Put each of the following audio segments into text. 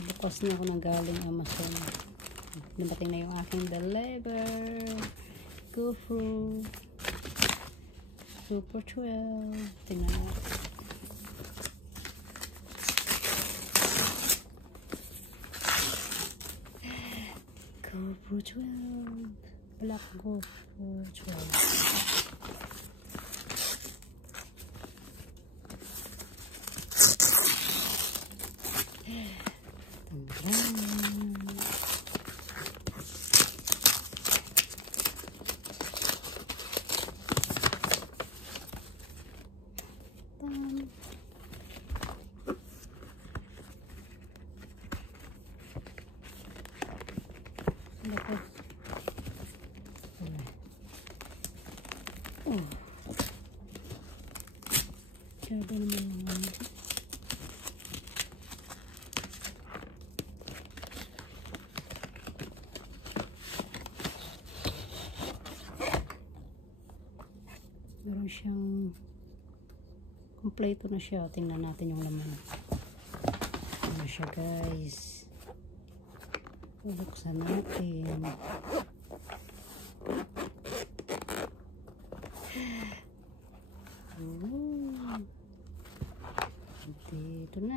Bukas na ako nang galing Amazon. Dumating na yung aking deliver. GoPro Super 12. Tingnan mo. GoPro 12. Black GoPro 12. Oh. Grabe naman naman. Meron siyang kompleto na siya. Tingnan natin yung laman. Ano siya, guys? Buksan natin. Dito na.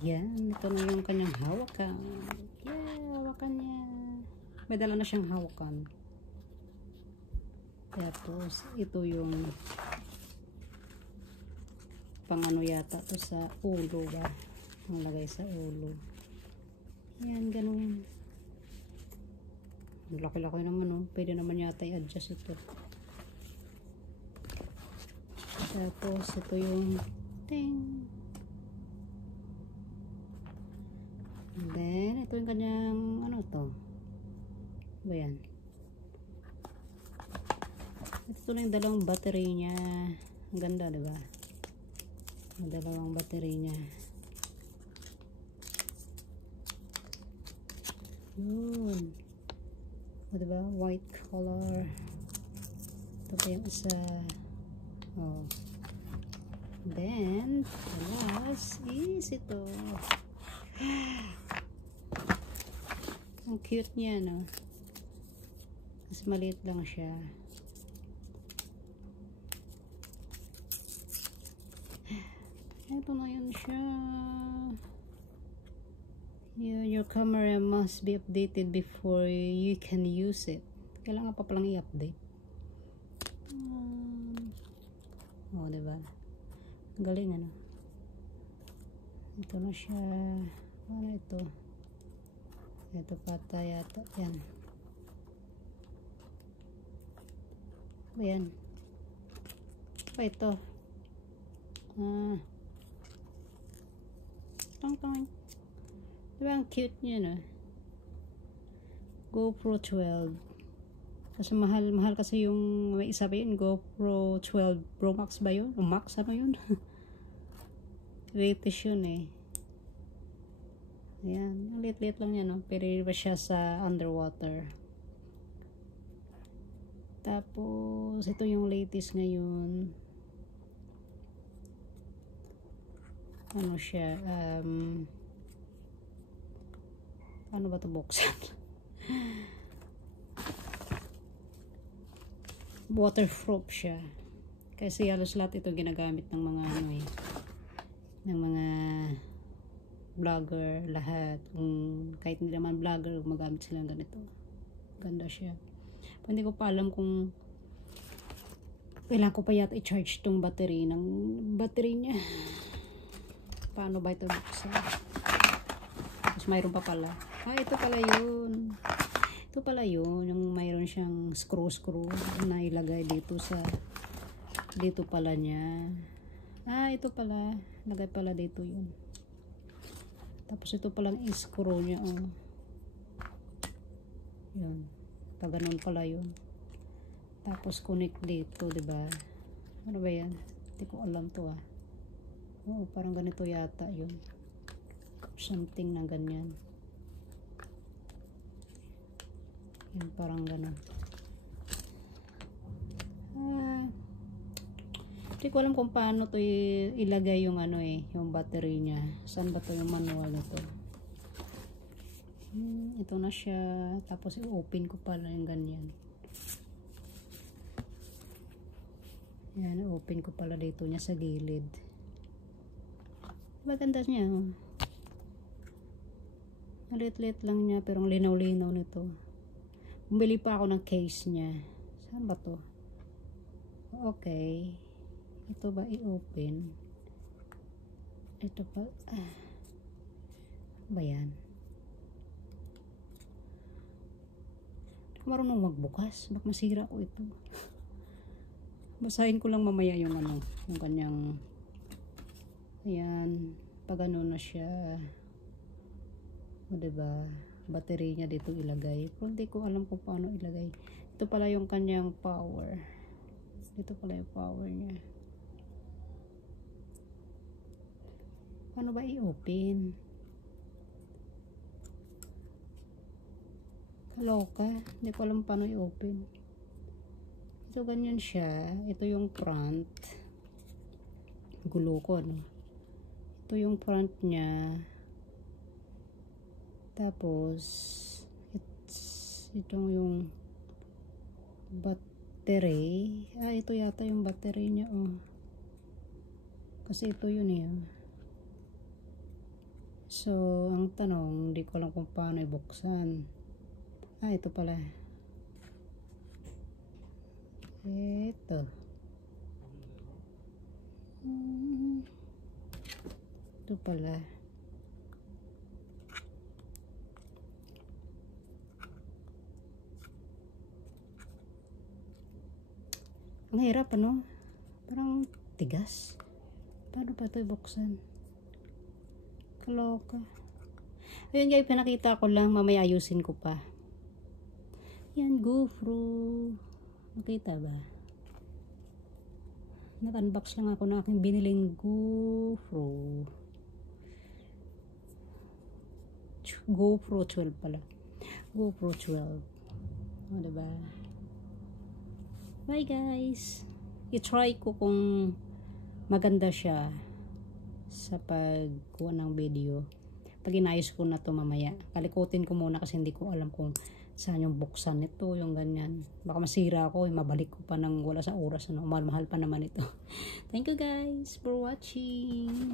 Yan, ito na yung kanyang hawakan. Yeah, hawakan niya. May dala na siyang hawakan. Tapos, ito yung pang ano yata to sa ulo ba? Ang lagay sa ulo. Yan, ganun. Laki-laki naman, oh. Pwede naman yata i-adjust ito. Tapos, ito yung ting. And then, ito yung kanyang, ano to? Ba yan? Ito na yung dalawang battery niya. Ang ganda, diba? Ang dalawang battery niya. Yun. O, diba? White color. Ito pa yung isa. Oh. Then, the last is ito. Ang cute niya, no? Mas maliit lang siya. Ito na yun siya. Yeah, your camera must be updated before you can use it. Kailangan pa palang i-update. Oh, diba? Galing, ano? Ito na siya. Ano ito? Ito pata yata. Yan. Ayan. Pa ito. Tang-tang. Diba ang cute niya, no? GoPro 12. Kasi mahal kasi yung may isa pa yun. GoPro 12 Pro Max ba yun? O Max, ano yun? Latest yun, eh. Ayan. Ang liit-liit lang yan, no? Pero iba siya sa underwater. Tapos, ito yung latest ngayon. Ano siya? Ano ba ito buksan? Waterproof siya. Kasi halos lahat ito ginagamit ng mga ano eh. Ng mga vlogger, lahat. Kahit hindi naman vlogger, gumagamit sila ng ganito. Ganda siya. Pero hindi ko pa alam kung kailangan ko pa yata i-charge tong battery ng battery niya. Paano ba ito buksan? Tapos mayroon pa pala. Ito pala yun. Ito pala yun. Yung mayroon siyang screw na ilagay dito sa dito pala niya. Ito pala. Lagay pala dito yun. Tapos ito palang screw niya. Oh. Yun. Pag ganun pala yun. Tapos connect dito, diba? Ano ba yan? Hindi ko alam to ah. Oo, parang ganito yata yun. Something na ganyan. Yan, parang gano'n. Hindi ko alam kung paano to ilagay yung ano yung battery niya. Saan ba to yung manual nito? Ito na siya. Tapos i-open ko pala yung ganyan. Yan, open ko pala dito niya sa gilid. Maganda niya. Malit-lit lang niya pero ang linaw-linaw nito. Bumili pa ako ng case niya. Saan ba to? Okay. Ito ba i-open? Ito pa. Ba yan? Hindi ko marunong magbukas. Baka masira ko ito. Basahin ko lang mamaya yung ano. Yung kanyang. Ayan. Pag ano na siya. O diba? Battery niya dito ilagay. Pero hindi ko alam kung paano ilagay. Ito pala yung kanyang power. Dito pala yung power niya. Paano ba i-open? Kaloka. Hindi ko alam paano i-open. Ito ganyan siya. Ito yung front. Gulo ko, no? Ito yung front niya. Tapos, itong yung battery. Ito yata yung battery niya, oh. Kasi ito yun, eh. So, ang tanong, hindi ko alam kung paano ibuksan. Ito pala. Ito. Ito pala. Ang hirap, ano? Parang tigas. Paano pa ito ibuksan? Kaloka. Ayun guys, pinakita ko lang. Mamaya ayusin ko pa. Yan, GoPro. Nakita ba? Nag-unbox lang ako ng aking biniling GoPro. GoPro 12 pala. GoPro 12. O, diba? Bye guys. I-try ko kung maganda siya sa pagkuha ng video. Pag inayos ko na to mamaya. Kalikutin ko muna kasi hindi ko alam kung saan yung buksan nito, yung ganyan. Baka masira ako, mabalik ko pa ng wala sa oras. Ano? Mahal pa naman ito. Thank you guys for watching.